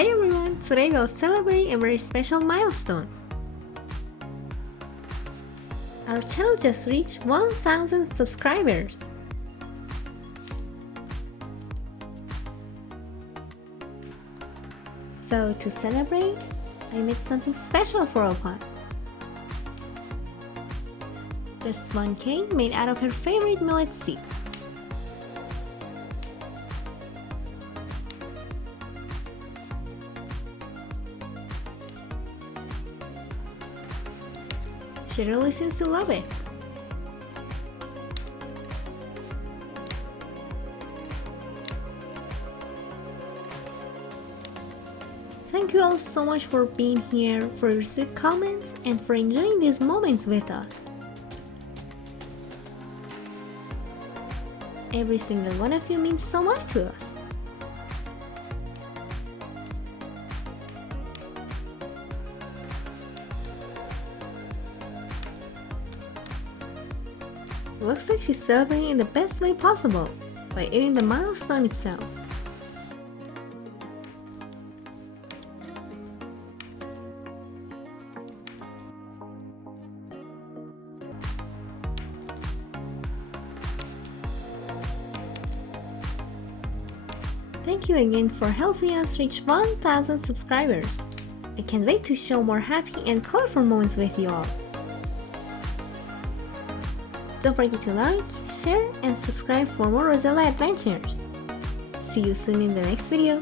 Hi everyone! Today we'll celebrate a very special milestone. Our channel just reached 1000 subscribers. So to celebrate, I made something special for Opal. This sponge cake made out of her favorite millet seeds. She really seems to love it. Thank you all so much for being here, for your sweet comments, and for enjoying these moments with us. Every single one of you means so much to us. Looks like she's celebrating in the best way possible, by eating the milestone itself. Thank you again for helping us reach 1000 subscribers. I can't wait to show more happy and colorful moments with you all. Don't forget to like, share, and subscribe for more Rosella adventures. See you soon in the next video.